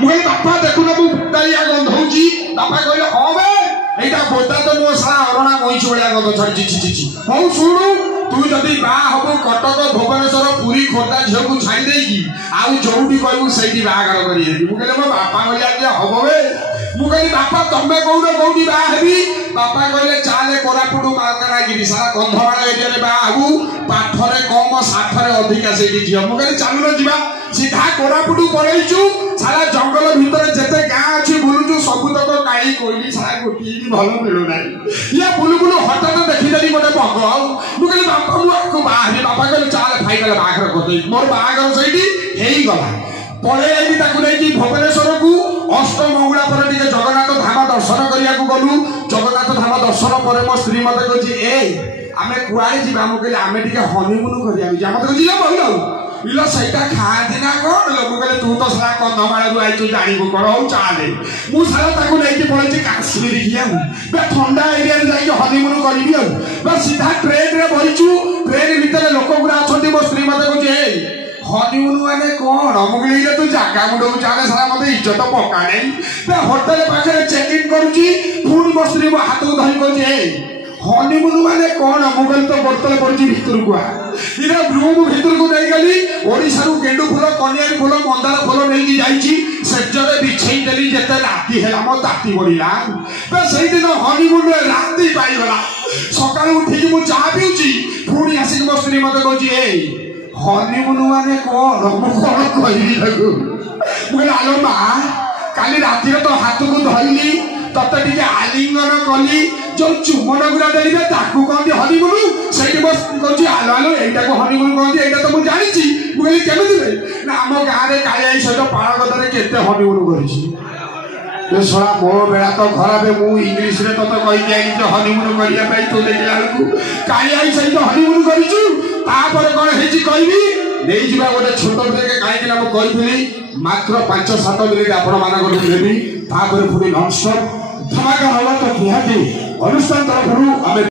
मुझे बापा देखुन मु बुटाइया गंधौची बापा कहले हाँ बे एटा बोता तो मो सारा अरणा मईछ भलिया गंध छड़ी छि हौ सुनु तू जदि बा हबो कटक भुवनेश्वर पुरी खोर्धा झियो को छाई देगी आउ जोउटी कहबू सेठी बाहागर करी देबी मु कहले मो बापा भलिया जे हबो बे मु कहली बापा तमे कोउडी बा हेबी बापा कहले चाले कोरापुडू मालकानगिरी सारा कंधमाल एरिया रे बा हबू पाठरे कम साठरे अधिका सेठी झियो मु कहली चालू न जिबा सीधा कोरापुडू पळैचू सारा जंगल भीतर जते गाँ अछि बुलुचू सबुतक काई कोइली सारा गोटी भल मिलु नाही ये बुलुबुलु हठात देखि देली गोटे बग मु कहली बापा मु को बाहरी बापा कहले चाल फाइनल बाहागर करदे मोर बाहागर सेठी हेई गला पळे आइली ताकु लेकी भुवनेश्वर को अष्टमंगला पर टिके जगन्नाथ धाम दर्शन करिया को गलु जगन्नाथ धाम दर्शन पर मो श्री मते कहछि ए आमे कुआई जिबा मु कहली आमे टिके हनीमून करिया जा मते कहछि जा बहिलो इला सैटा खाती ना कोन लोक कहले तू तो सारा कंधमाल रु आइतु जानिबो कोन हो चाले मु सारा ताकु लेकी पळछि काश्मीर गिया बे ठंडा एरिया रे जाई हनीमून करिबी बस सीधा ट्रेन रे बहिचु ट्रेन भीतर लोक गुरा अछंती मो श्री मते कहछि ए हनीमून माने कोन मुगलीले तू जागा मुडो चाले सारा मते इज्जत पका नै बे होटल पाखरे चेक इन करूची पुनी मो श्री मो हाथ धरि कहछि ए हनीमून माने कोन मुगल तो बोतल पड़ची भीतर को इरा रूम भीतर को नहीं गली ओडिसा रु गेंडू फूल कन्यार फूल मंदार फूल नहीं जाईची सेजरे बिछई देली जते राती हेला मो ताती बढिला बे सही दिन हनीमून रे राती पाई गला सकाळ उठी मु चाह पिउची पुनी आसी मो स्त्री मते कहजी ए हनीमून माने कोन मु कोन कहिली लागु मु आलो मा काली राती रे तो हाथ को धइली तते टिके आलिंगन कली जो चुमन गुरा देबे ताकू कहती हनीमून सेठी बस कहजी आलो आलो एटा को हनीमून कहती एटा तो मु जानि छी मु कहली केमिति रे ना हम गाँ रे कालियाई सहित पाळगद रे केते हनीमून करिछि ए सोळा मो बेला तो खराब मु इंग्लिश रे तो कहि जाई जे हनीमून करिया पई तो देखला लकु कालियाई सहित हनीमून करिछु तापर कोन हेछि कहबी नै जिबा गोटे छोट बेके काई केला मु कहितली मात्र 5-7 मिनिट आपण मानक देबी तापर पुरी नॉन स्टॉप धमाका होला तो निहाती अनुष्ठान तरफरु